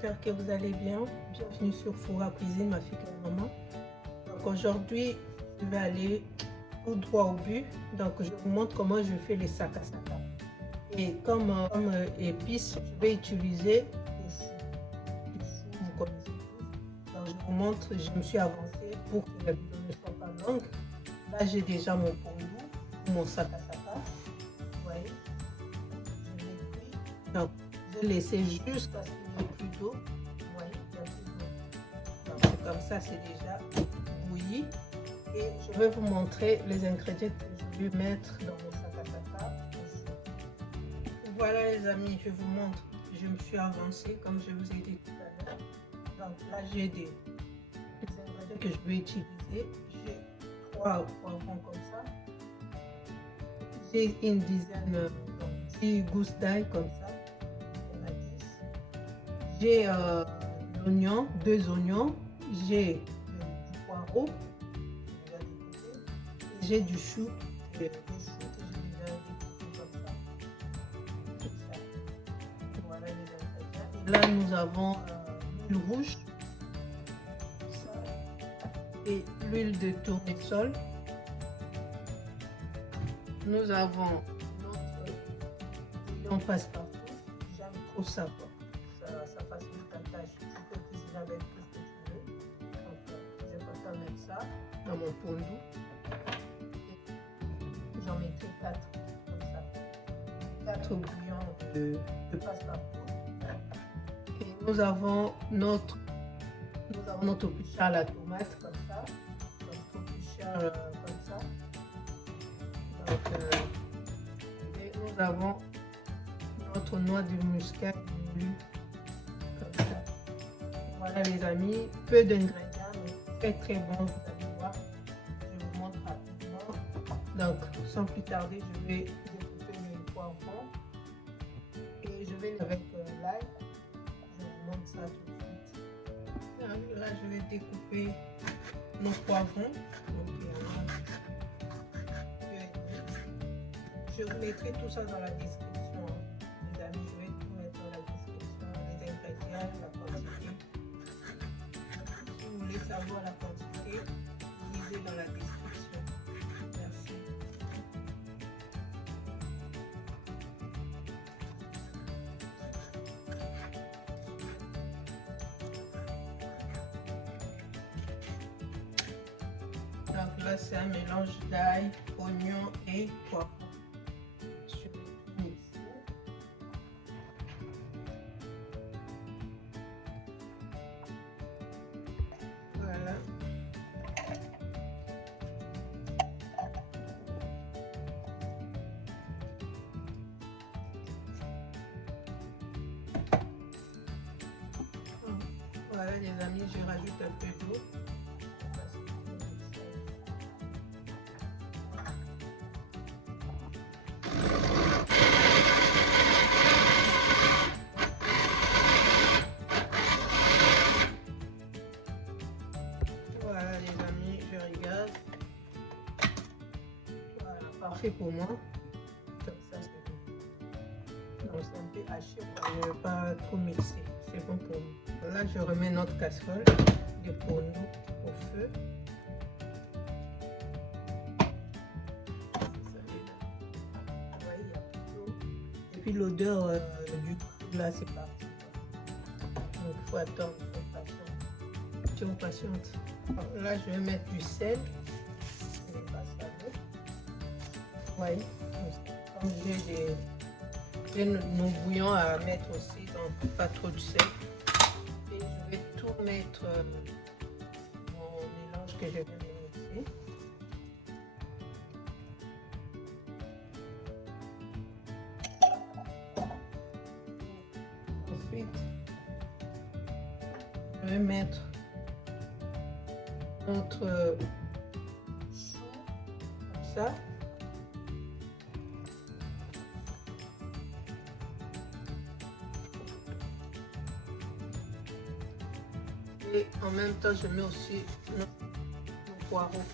j'espère que vous allez bien. Bienvenue sur Foura Cuisine, ma fille et maman. Donc aujourd'hui, je vais aller tout droit au but. Donc je vous montre comment je fais les sakasaka. Et comme épice, je vais utiliser le chou, vous connaissez tous. Donc je vous montre, je me suis avancée pour que la vidéo ne soit pas longue. Là j'ai déjà mon pondu, mon sakasaka. Vous voyez, je l'ai pris. Donc je vais laisser jusqu'à ce qu'il n'y ait plus d'eau. Vous voyez, il n'y a plus d'eau. Donc comme ça c'est déjà bouilli. Et je vais vous montrer les ingrédients que je vais mettre dans mon sakasaka. Voilà les amis, je vous montre. Je me suis avancée comme je vous ai dit tout à l'heure. Donc là j'ai des ingrédients que je vais utiliser. J'ai 3 poivrons comme ça. J'ai une dizaine, 10 gousses d'ail comme ça. Il y en a 10. J'ai l'oignon, 2 oignons. J'ai du poireau. J'ai du chou, des choux que j'ai déjà découpé comme ça. Voilà les ingrédients. Et là nous avons l'huile rouge et l'huile de tournesol. Nous avons notre bouillon passe-partout. J'aime trop ça, quoi. Ça facilite la tâche. Tu peux cuisiner avec tout ce que tu veux. Donc, je préfère mettre ça dans mon pondu. J'en mettrai 4 comme ça. 4 bouillons de passe-partout. Et nous avons notre éplucheur à la tomate comme ça. Notre éplucheur comme ça. Donc, et nous avons notre noix de muscade moulue comme ça. Voilà les amis, peu d'ingrédients mais très bon, vous allez voir. Je vous montre rapidement. Donc sans plus tarder, je vais découper mes poivrons et je vais avec l'ail. Je vous montre ça tout de suite. Là je vais découper nos poivrons. Je vous mettrai tout ça dans la description. Les amis, je vais tout mettre dans la description. Les ingrédients, la quantité. Si vous voulez savoir la quantité, lisez dans la description. Merci. Donc là, c'est un mélange d'ail, oignon et poivron. Voilà. Voilà les amis, je rajoute un peu d'eau. Voilà les amis, je regarde. Voilà, parfait pour moi. Comme ça c'est bon. Donc c'est un peu haché, je ne veux pas trop mixer. C'est bon pour nous. Là je remets notre casserole de pondu au feu. Vous voyez, il y a plus d'eau. Et puis l'odeur du cru là c'est parti. Donc il faut attendre, il faut patienter. Je vous patiente. Alors, là je vais mettre du sel. Je vais pas saler. Vous voyez, comme j'ai nos bouillons à mettre aussi, donc pas trop de sel. Et je vais tout mettre mon mélange que je viens de mixer. Ensuite, je vais mettre notre chou comme ça. Et en même temps, je mets aussi nos poireaux.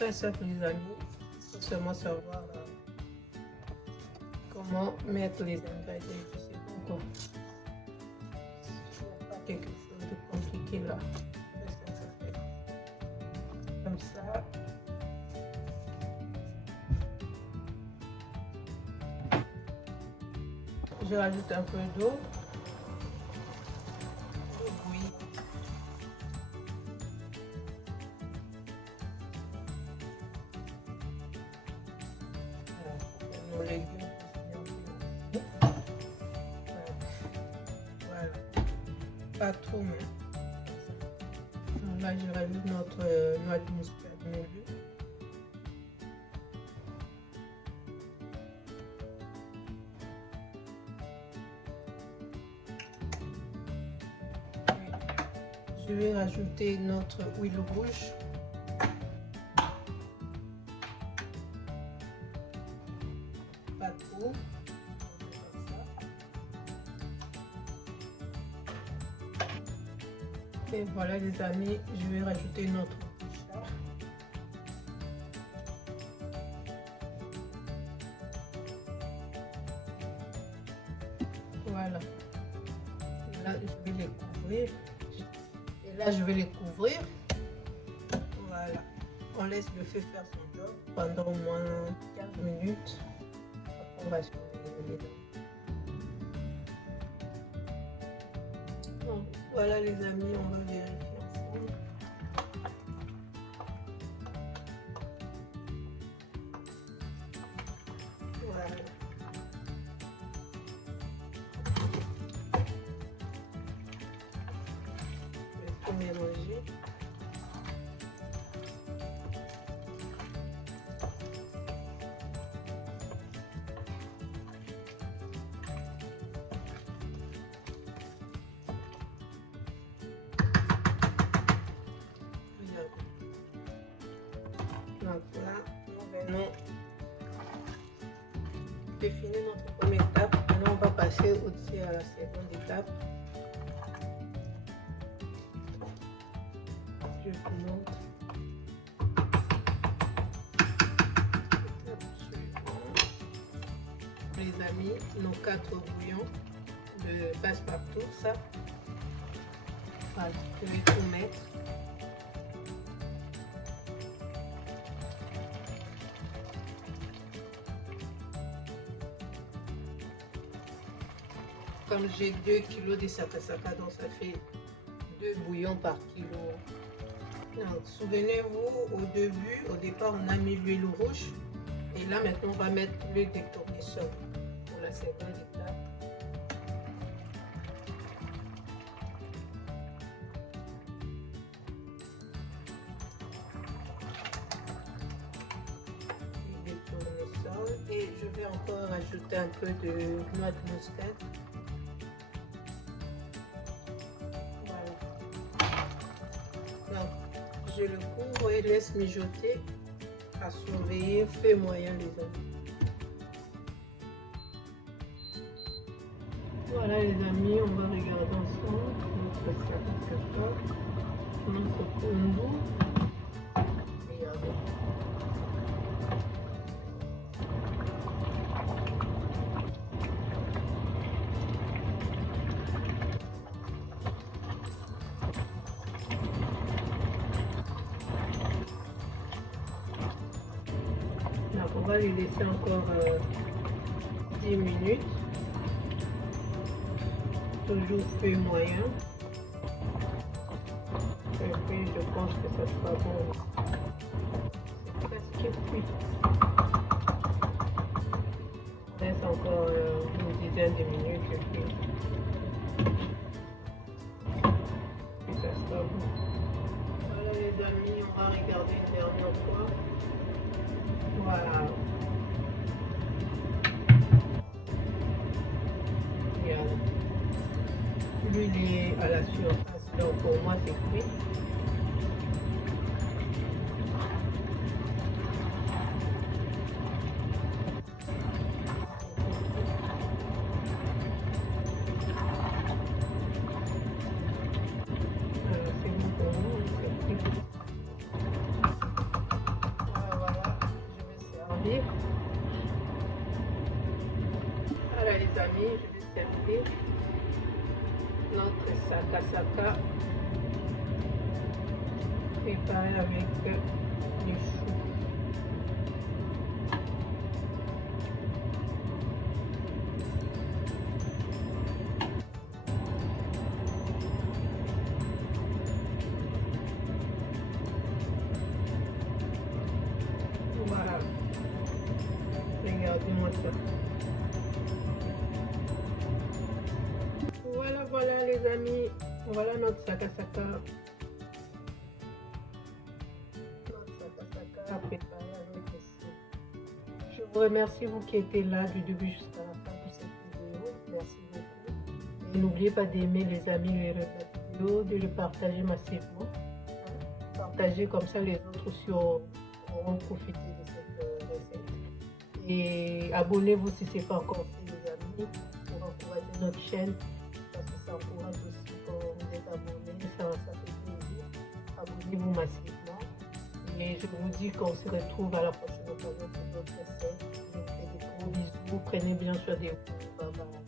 très simple les amis, il faut seulement savoir comment mettre les ingrédients, c'est bon quoi. Il n'y a pas quelque chose de compliqué là. Comme ça. Je rajoute un peu d'eau. Nos légumes. Voilà. Pas trop, mais là je rajoute notre noix de muscade moulue. Je vais rajouter notre huile rouge. Pas trop. Et voilà les amis, je vais rajouter notre chat. Voilà. Là, je vais les couvrir. Et là, je vais les couvrir. Voilà. On laisse le feu faire son job pendant au moins 15 minutes. Après, on va surveiller les dents. Bon, voilà les amis, on va vérifier ensemble. Voilà. Je vais tout mélanger. Donc là, nous venons de finir notre première étape. Maintenant, on va passer au-dessus à la seconde étape. Je vous montre. Les amis, nos 4 bouillons de passe-partout, ça. Voilà, je vais tout mettre. Comme j'ai 2 kg de sakasaka, donc ça fait 2 bouillons par kilo. Donc, souvenez-vous, au départ, on a mis l'huile rouge. Et là, maintenant, on va mettre l'huile de tournesol pour la seconde étape. L'huile de tournesol. Et je vais encore ajouter un peu de noix de muscade. Je le couvre et laisse mijoter à surveiller, feu moyen les amis. Voilà les amis, on va regarder ensemble notre sakasaka, notre kombu. Regardez. On va lui laisser encore 10 minutes. Toujours feu moyen. Et puis je pense que ça sera bon. C'est presque cuit. On laisse encore une dizaine de minutes et puis ça sera bon. Voilà les amis, on va regarder une dernière fois. Voilà. L'huile est à la surface, donc pour moi c'est cuit. C'est bon pour moi, c'est cuit. notre sakasaka préparé avec les choux. Voilà, regardez-moi ça. Voilà les amis, voilà notre sakasaka. Notre sakasaka préparé avec les choux. Je vous remercie vous qui étiez là du début jusqu'à la fin de cette vidéo. Merci beaucoup. Et n'oubliez pas d'aimer les amis la vidéo, de le partager massivement. Partager comme ça les autres aussi auront profité de cette recette. Et abonnez-vous si ce n'est pas encore fait les amis pour encourager notre chaîne. Parce que ça encourage aussi quand vous êtes abonnés, ça fait plaisir. Abonnez-vous massivement. Et je vous dis qu'on se retrouve à la prochaine occasion pour d'autres recettes. Je vous fais des gros bisous. Prenez bien soin de vous. Bye bye.